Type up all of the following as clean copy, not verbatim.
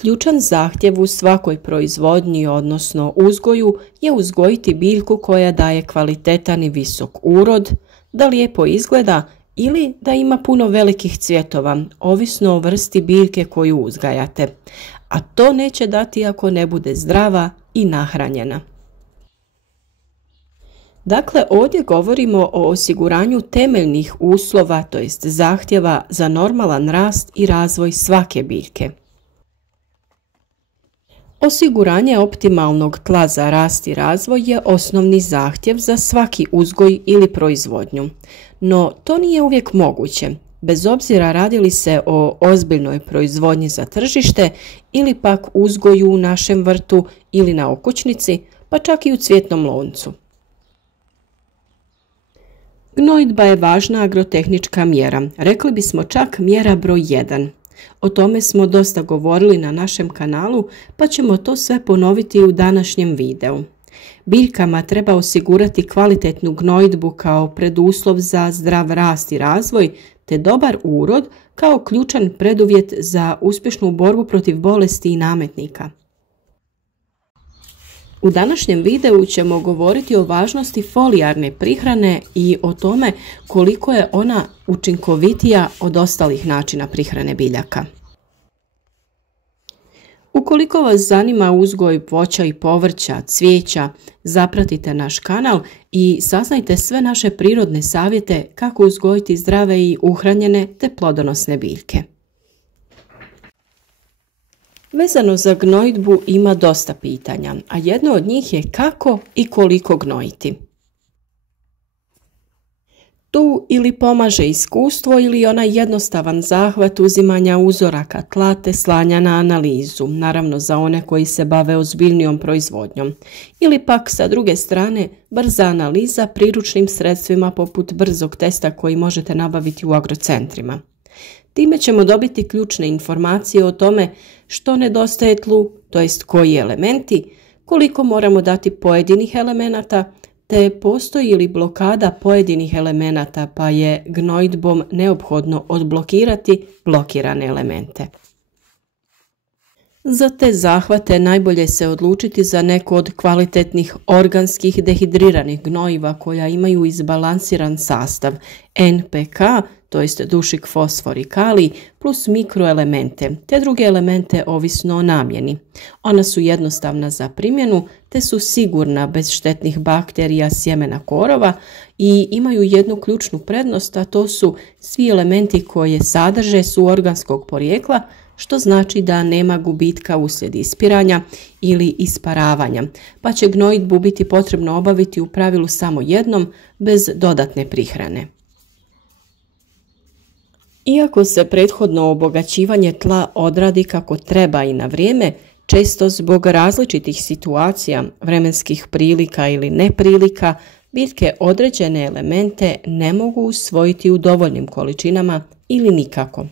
Ključan zahtjev u svakoj proizvodnji, odnosno uzgoju, je uzgojiti biljku koja daje kvalitetan i visok urod, da lijepo izgleda ili da ima puno velikih cvjetova, ovisno o vrsti biljke koju uzgajate, a to neće dati ako ne bude zdrava i nahranjena. Dakle, ovdje govorimo o osiguranju temeljnih uslova, to jest zahtjeva za normalan rast i razvoj svake biljke. Osiguranje optimalnog tla za rast i razvoj je osnovni zahtjev za svaki uzgoj ili proizvodnju, no to nije uvijek moguće, bez obzira radi li se o ozbiljnoj proizvodnji za tržište ili pak uzgoju u našem vrtu ili na okućnici, pa čak i u cvjetnom loncu. Gnojidba je važna agrotehnička mjera, rekli bismo čak mjera broj 1. O tome smo dosta govorili na našem kanalu, pa ćemo to sve ponoviti u današnjem videu. Biljkama treba osigurati kvalitetnu gnojidbu kao preduslov za zdrav rast i razvoj, te dobar urod kao ključan preduvjet za uspješnu borbu protiv bolesti i nametnika. U današnjem videu ćemo govoriti o važnosti folijarne prihrane i o tome koliko je ona učinkovitija od ostalih načina prihrane biljaka. Ukoliko vas zanima uzgoj voća i povrća, cvijeća, zapratite naš kanal i saznajte sve naše prirodne savjete kako uzgojiti zdrave i uhranjene te plodonosne biljke. Vezano za gnojidbu ima dosta pitanja, a jedno od njih je kako i koliko gnojiti. Tu ili pomaže iskustvo ili onaj jednostavan zahvat uzimanja uzoraka tla te slanja na analizu, naravno za one koji se bave ozbiljnijom proizvodnjom. Ili pak sa druge strane brza analiza priručnim sredstvima poput brzog testa koji možete nabaviti u agrocentrima. Time ćemo dobiti ključne informacije o tome što nedostaje tlu, to jest koji elementi, koliko moramo dati pojedinih elemenata, te postoji li blokada pojedinih elemenata pa je gnojidbom neophodno odblokirati blokirane elemente. Za te zahvate najbolje se odlučiti za neko od kvalitetnih organskih dehidriranih gnojiva koja imaju izbalansiran sastav NPK, to jest dušik, fosfor i kalij, plus mikroelemente, te druge elemente ovisno o namjeni. Ona su jednostavna za primjenu, te su sigurna bez štetnih bakterija, sjemena korova i imaju jednu ključnu prednost, a to su svi elementi koje sadrže su organskog porijekla, što znači da nema gubitka uslijed ispiranja ili isparavanja, pa će gnojidbu biti potrebno obaviti u pravilu samo jednom, bez dodatne prihrane. Iako se prethodno obogaćivanje tla odradi kako treba i na vrijeme, često zbog različitih situacija, vremenskih prilika ili neprilika, biljke određene elemente ne mogu usvojiti u dovoljnim količinama ili nikako.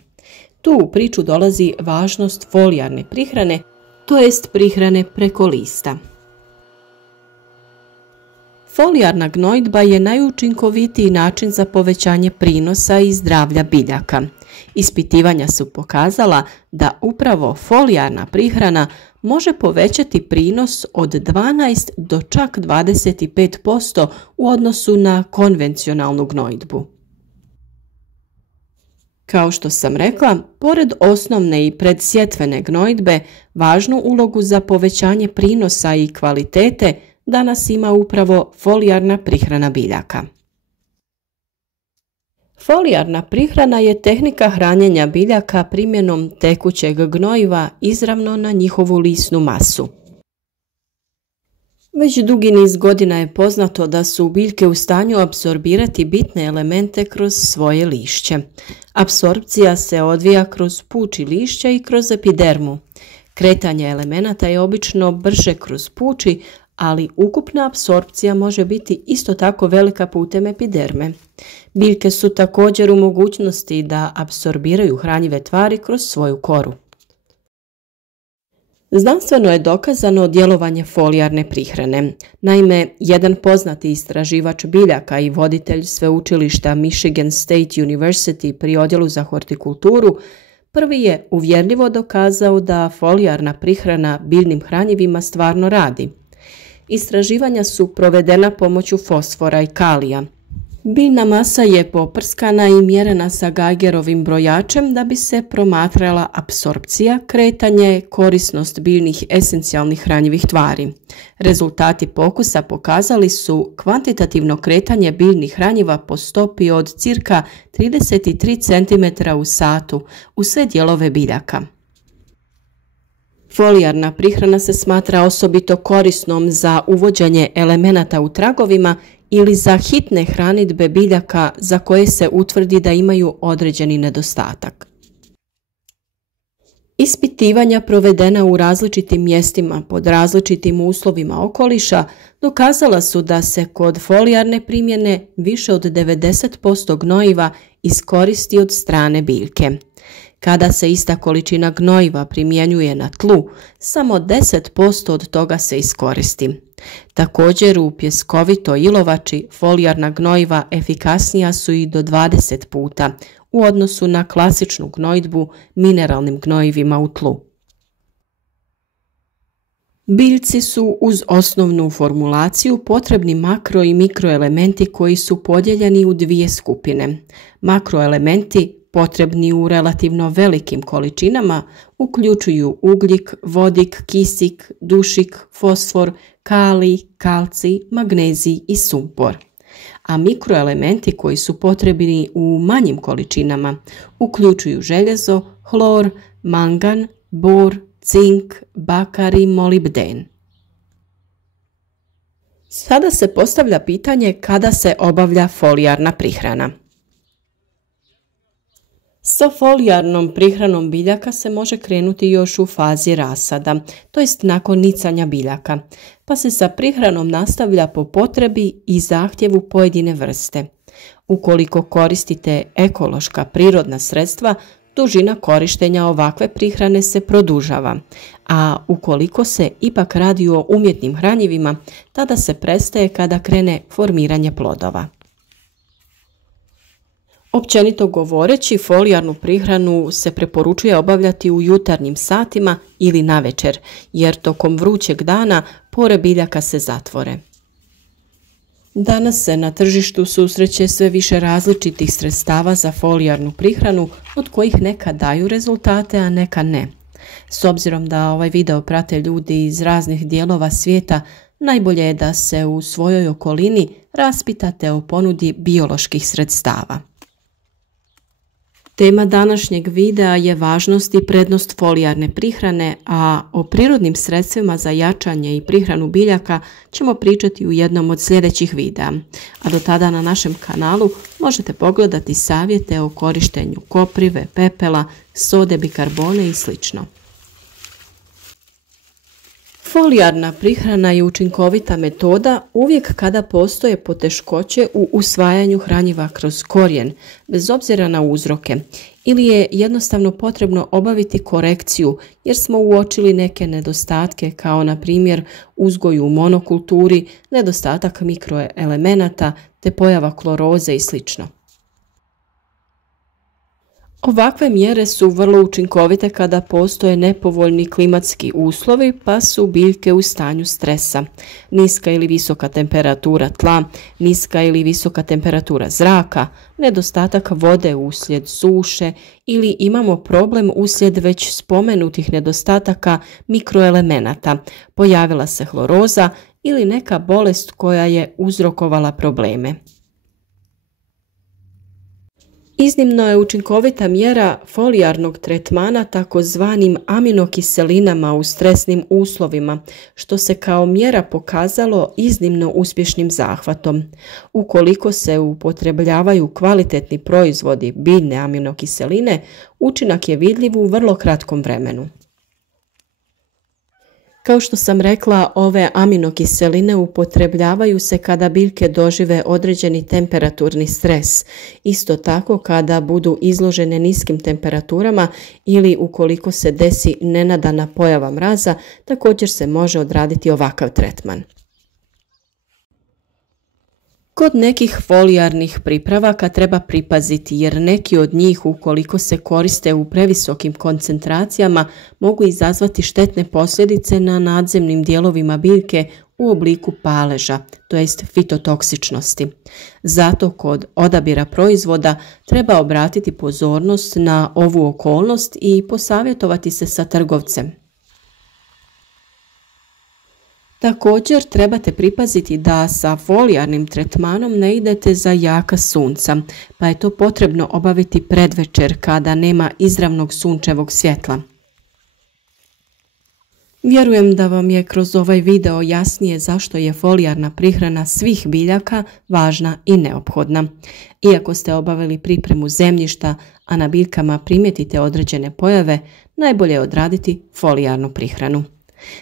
Tu u priču dolazi važnost folijarne prihrane, to jest prihrane preko lista. Folijarna gnojidba je najučinkovitiji način za povećanje prinosa i zdravlja biljaka. Ispitivanja su pokazala da upravo folijarna prihrana može povećati prinos od 12 do čak 25% u odnosu na konvencionalnu gnojidbu. Kao što sam rekla, pored osnovne i predsjetvene gnojidbe, važnu ulogu za povećanje prinosa i kvalitete danas ima upravo folijarna prihrana biljaka. Folijarna prihrana je tehnika hranjenja biljaka primjenom tekućeg gnojiva izravno na njihovu lisnu masu. Već dugi niz godina je poznato da su biljke u stanju apsorbirati bitne elemente kroz svoje lišće. Apsorpcija se odvija kroz puč i lišća i kroz epidermu. Kretanje elemenata je obično brže kroz puči, ali ukupna apsorpcija može biti isto tako velika putem epiderme. Biljke su također u mogućnosti da apsorbiraju hranjive tvari kroz svoju koru. Znanstveno je dokazano djelovanje folijarne prihrane. Naime, jedan poznati istraživač biljaka i voditelj sveučilišta Michigan State University pri odjelu za hortikulturu Prvi je uvjerljivo dokazao da folijarna prihrana biljnim hranjivima stvarno radi. Istraživanja su provedena pomoću fosfora i kalija. Biljna masa je poprskana i mjerena sa Geigerovim brojačem da bi se promatrala apsorpcija, kretanje, korisnost biljnih esencijalnih hranjivih tvari. Rezultati pokusa pokazali su kvantitativno kretanje biljnih hranjiva po stopi od cirka 33 cm u satu u sve dijelove biljaka. Folijarna prihrana se smatra osobito korisnom za uvođenje elemenata u tragovima ili za hitne hranidbe biljaka za koje se utvrdi da imaju određeni nedostatak. Ispitivanja provedena u različitim mjestima pod različitim uslovima okoliša dokazala su da se kod folijarne primjene više od 90% gnojiva iskoristi od strane biljke. Kada se ista količina gnojiva primjenjuje na tlu, samo 10% od toga se iskoristi. Također u pjeskovitoj ilovači folijarna gnojiva efikasnija su i do 20 puta u odnosu na klasičnu gnojidbu mineralnim gnojivima u tlu. Biljci su uz osnovnu formulaciju potrebni makro i mikroelementi koji su podijeljeni u dvije skupine. Makroelementi potrebni u relativno velikim količinama uključuju ugljik, vodik, kisik, dušik, fosfor, kalij, kalcij, magnezij i sumpor. A mikroelementi koji su potrebni u manjim količinama uključuju željezo, hlor, mangan, bor, cink, bakar i molibden. Sada se postavlja pitanje kada se obavlja folijarna prihrana. Sa folijarnom prihranom biljaka se može krenuti još u fazi rasada, to jest nakon nicanja biljaka, pa se sa prihranom nastavlja po potrebi i zahtjevu pojedine vrste. Ukoliko koristite ekološka prirodna sredstva, dužina korištenja ovakve prihrane se produžava, a ukoliko se ipak radi o umjetnim hranjivima, tada se prestaje kada krene formiranje plodova. Općenito govoreći, folijarnu prihranu se preporučuje obavljati u jutarnjim satima ili navečer, jer tokom vrućeg dana pore biljaka se zatvore. Danas se na tržištu susreće sve više različitih sredstava za folijarnu prihranu, od kojih neka daju rezultate, a neka ne. S obzirom da ovaj video prate ljudi iz raznih dijelova svijeta, najbolje je da se u svojoj okolini raspitate o ponudi bioloških sredstava. Tema današnjeg videa je važnost i prednost folijarne prihrane, a o prirodnim sredstvima za jačanje i prihranu biljaka ćemo pričati u jednom od sljedećih videa. A do tada na našem kanalu možete pogledati savjete o korištenju koprive, pepela, sode bikarbone i sl. Folijarna prihrana je učinkovita metoda uvijek kada postoje poteškoće u usvajanju hranjiva kroz korijen, bez obzira na uzroke, ili je jednostavno potrebno obaviti korekciju jer smo uočili neke nedostatke kao na primjer uzgoj u monokulturi, nedostatak mikroelemenata te pojava kloroze i sl. Ovakve mjere su vrlo učinkovite kada postoje nepovoljni klimatski uslovi pa su biljke u stanju stresa. Niska ili visoka temperatura tla, niska ili visoka temperatura zraka, nedostatak vode uslijed suše ili imamo problem uslijed već spomenutih nedostataka mikroelemenata, pojavila se hloroza ili neka bolest koja je uzrokovala probleme. Iznimno je učinkovita mjera folijarnog tretmana takozvanim aminokiselinama u stresnim uslovima, što se kao mjera pokazalo iznimno uspješnim zahvatom. Ukoliko se upotrebljavaju kvalitetni proizvodi biljne aminokiseline, učinak je vidljiv u vrlo kratkom vremenu. Kao što sam rekla, ove aminokiseline upotrebljavaju se kada biljke dožive određeni temperaturni stres, isto tako kada budu izložene niskim temperaturama ili ukoliko se desi nenadana pojava mraza, također se može odraditi ovakav tretman. Kod nekih folijarnih pripravaka treba pripaziti jer neki od njih ukoliko se koriste u previsokim koncentracijama mogu izazvati štetne posljedice na nadzemnim dijelovima biljke u obliku paleža, to jest fitotoksičnosti. Zato kod odabira proizvoda treba obratiti pozornost na ovu okolnost i posavjetovati se sa trgovcem. Također trebate pripaziti da sa folijarnim tretmanom ne idete za jaka sunca, pa je to potrebno obaviti predvečer kada nema izravnog sunčevog svjetla. Vjerujem da vam je kroz ovaj video jasnije zašto je folijarna prihrana svih biljaka važna i neophodna. Iako ste obavili pripremu zemljišta, a na biljkama primijetite određene pojave, najbolje je odraditi folijarnu prihranu.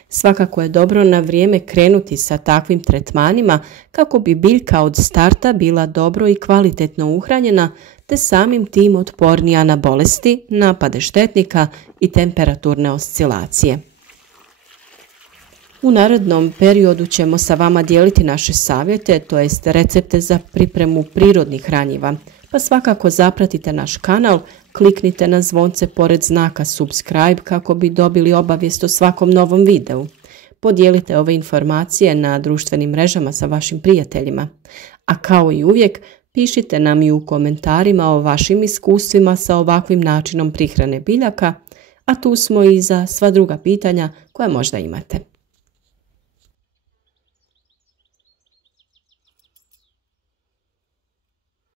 Svakako je dobro na vrijeme krenuti sa takvim tretmanima kako bi biljka od starta bila dobro i kvalitetno uhranjena te samim tim otpornija na bolesti, napade štetnika i temperaturne oscilacije. U narednom periodu ćemo sa vama dijeliti naše savjete, to jest recepte za pripremu prirodnih hranjiva, pa svakako zapratite naš kanal, kliknite na zvonce pored znaka subscribe kako bi dobili obavijest o svakom novom videu. Podijelite ove informacije na društvenim mrežama sa vašim prijateljima. A kao i uvijek, pišite nam i u komentarima o vašim iskustvima sa ovakvim načinom prihrane biljaka, a tu smo i za sva druga pitanja koja možda imate.